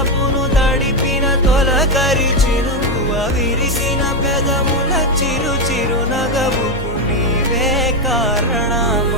తలపును తడిపిన తొలకరి చినుకువ విరిసిన పెదముల చిరు చిరు నగవుకు నీవే కారణం